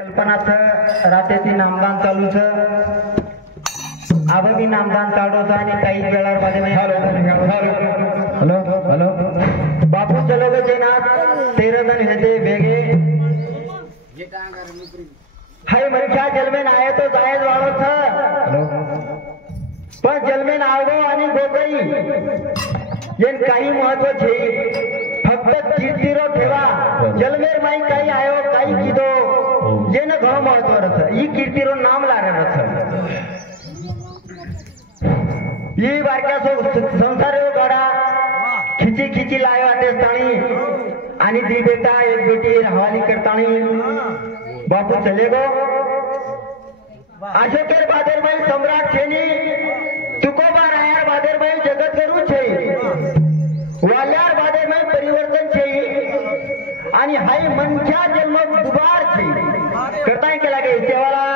कल्पनाचं रात्याची नामदान चालूच आबी नामदान चालूच आणि काही वेळार मध्ये हॅलो हॅलो बापू चलो गे नाथ 13 जण हेते वेगे हाय मनख्या जलमेन आये तो जायज वाळो छ पण जलमेन आवगो आणि गोकई येन काही महत्व छे फक्त कीर्तिरो ठेवा जलमेर माई काही आयो काही कीधो जेन घणो महत्व रथ ई कीर्तिरो नाम लारे रथ ई बारक्या संसार गड़ा खिची खिची लायो आते स्थानी आणि दी बेटा एक बेटी हवाली करतानी बापू चले गो अशोकेर बादर भाई सम्राट छेनी तुकोबा रायार बादर भाई जगत करू छे वाल्यार बादर भाई परिवर्तन छे आणि हाई मनख्या जन्म दुबार छे करता है केला गे सेवाला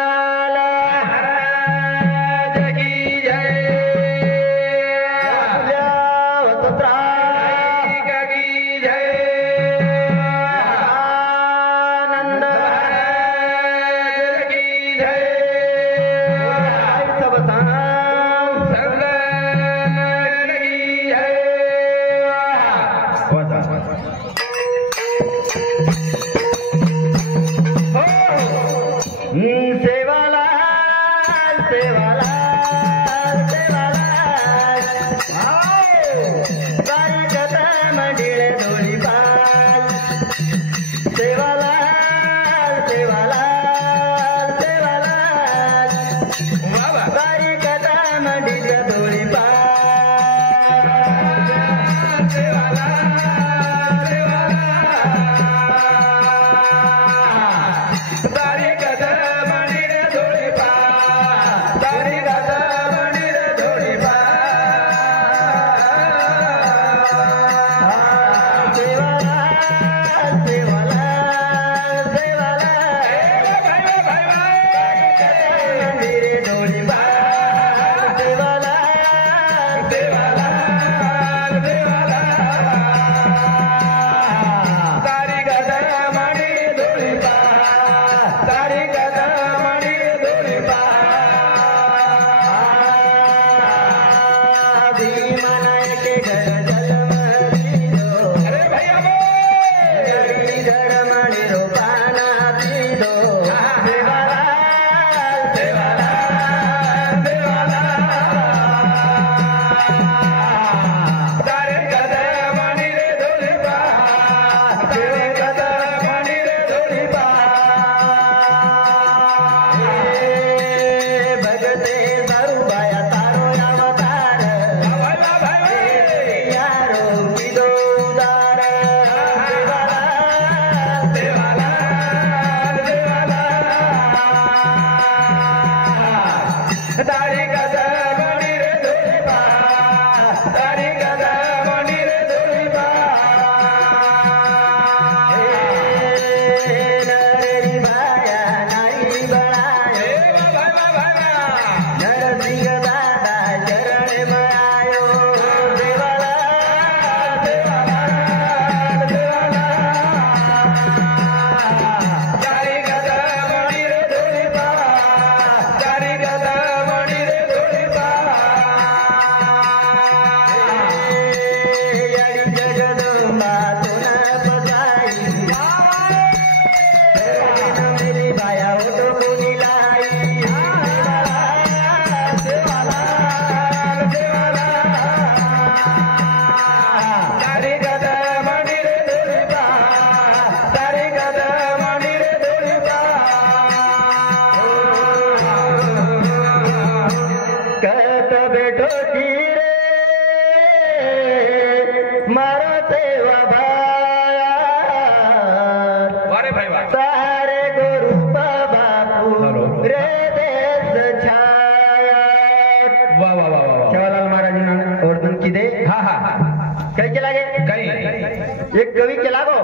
एक कवी केला गो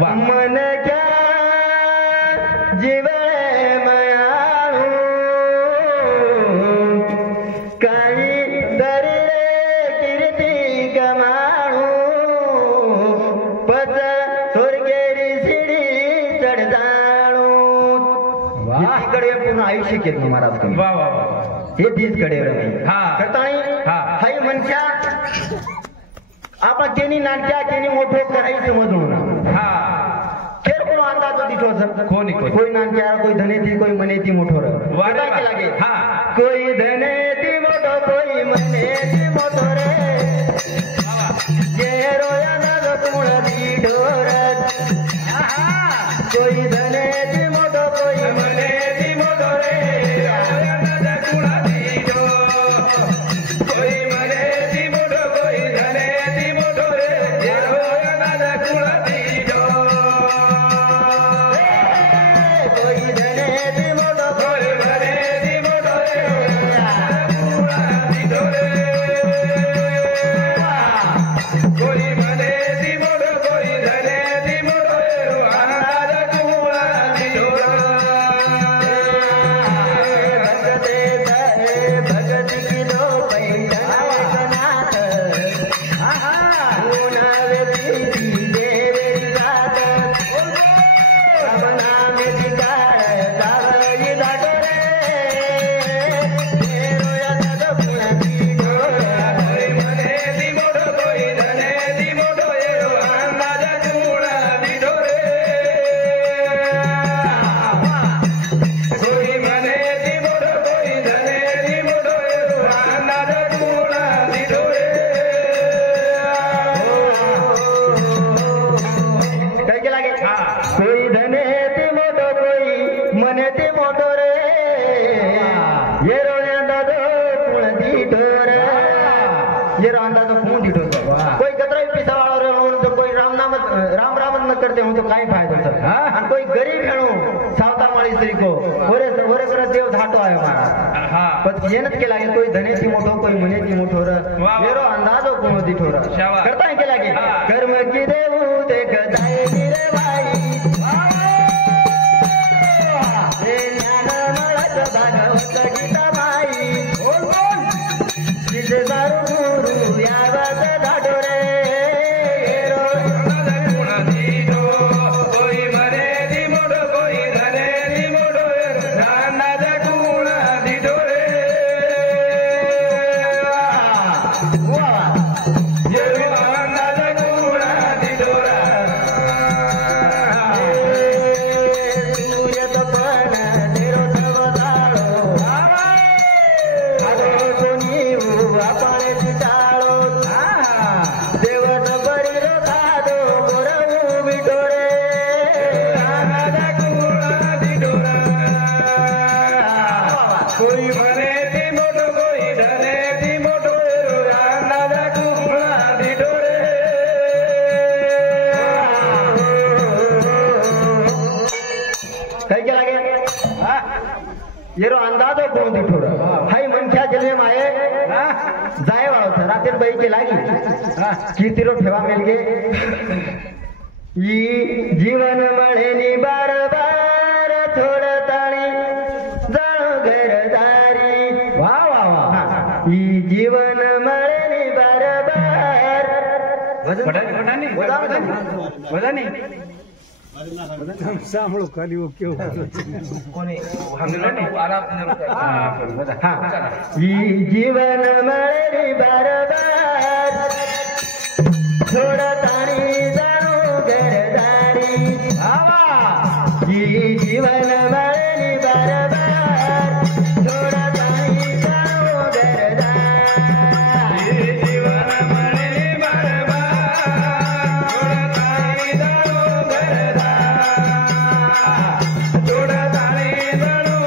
मन क्या जीवन मयाळू काही दरे कीर्ती गमाळू पच स्वर्गेरी शिडी चढ जाणू तिकडे पूर्ण आयुष्य केलं महाराज तुम्ही. वा वा वा हे तीच कडे रमी करताय हाय मनच्या आपण केनी नाट्या केनी मोठो करायचं मधून हा खेळ कोण अंदाज दिठो कोणी कोई नाट्या कोई धने थी कोई मने थी मोठो वाटा के लागे हा कोई धने थी मोठो कोई मने थी मोठो रे ये रोया ना गुण दिठो रे कोई धने थी मोठो कोई मने थी मोठो रे करते हूं तो काय फायदा सर आणि कोई गरीब हेणो सावता माळी स्त्री को ओरे कर देव धाटो आहे महाराज हा पण येनच के लागे कोई धनेची मोठो कोई मनेची मोठो र येरो अंदाजो कोण दिठो र करता है के लागे कर्म की देऊ देख जाए रे भाई हे ज्ञान मळच भागवत गीता माई बोल बोल जिथे दारू गुरु यावत धाटो रे येरो अंदाजो कोण दिठोर हाय मनख्या जन्मे माये जाय वाळो था रातेर बाई के लागी कीर्तिरो ठेवा मेलगे ई जीवन मळेनी बार बार थोड ताणी जाणो घरदारी वा वा वा ई जीवन मळेनी बार बार वदानी सांभळो खाली ओके कोणी आराम जीवन मळेनी बार बार थोड ताणी जाणो घरदारी जीवन मळेनी बार बार थोड ताणी जाणो घरदारी जीवन मळेनी बार बार थोड ताणी जाणो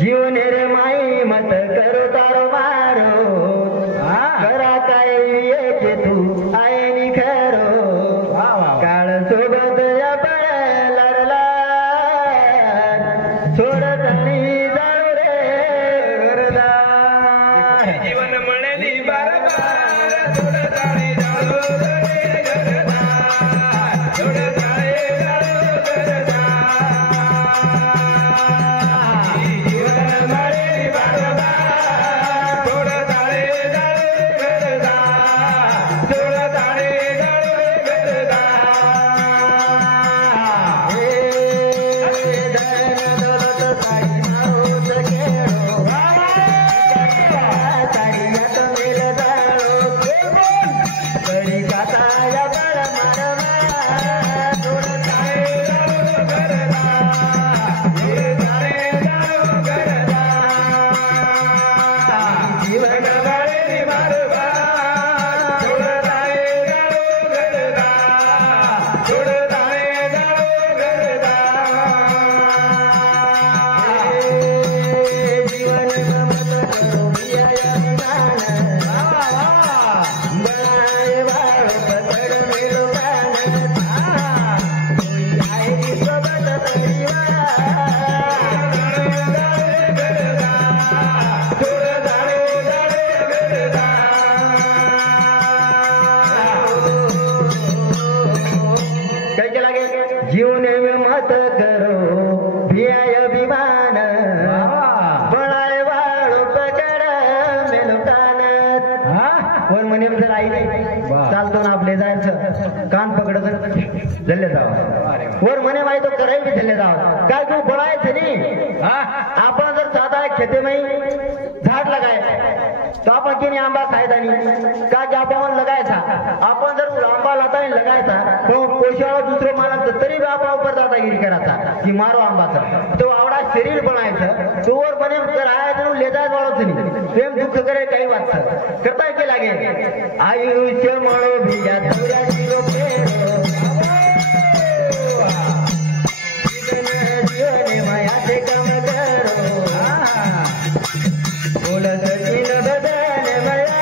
जीवन रे माई मत करो म्हणे जर आई चालतो ना आपले जायचं कान पकडत झल्ले जावं वर म्हणे माही तो कराई बी झल्ले जावं काय तू बोलायचं नाही आपण जर साधा खेते माही झाड लगाय तो आपण की आंबा खायचा नाही का आपण लगायचा आपण जर आंबा लाता लगायचा तो पोशाळा दुसरं मारायचं तरी बापा उपर दादागिरी करायचा की मारो आंबाचा तो आवडा शरीर बनायचं तो वर बने राहायचं लेदाय वाळत नाही प्रेम दुःख करे काही वाचत करता की लागे आयुष्य मळो भिजा तुझ्याची जीवने मायाचे काम करो बोलत चिन बदल मया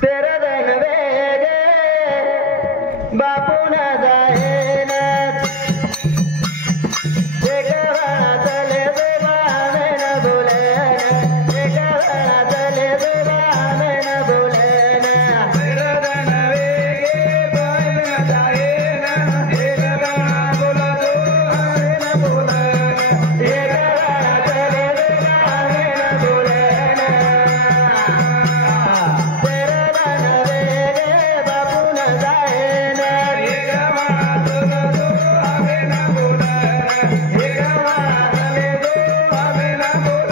तेरे दिन वेगे बापू न जाए न चले दुबाने न बोले चले दुबाने न बोले तेरे दिन वेगे बापू न जाए न बोला न बोले चले दुबाने न बोले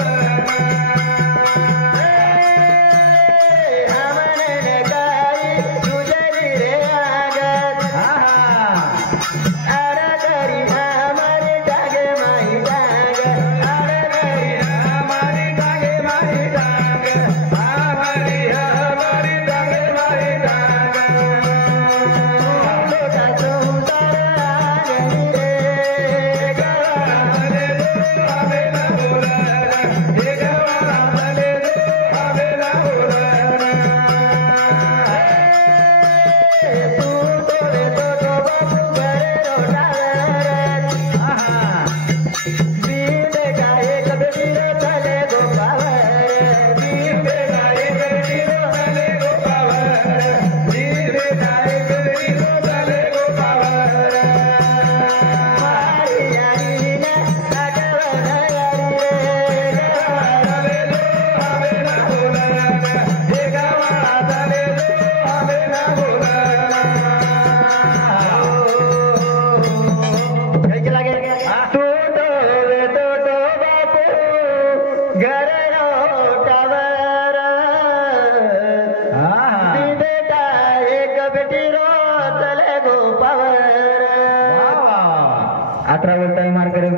अठरा टाइम मार करे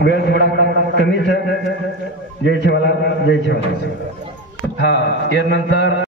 वेळ थोडा कमीच जय शिवाला जय शिवाला हा यानंतर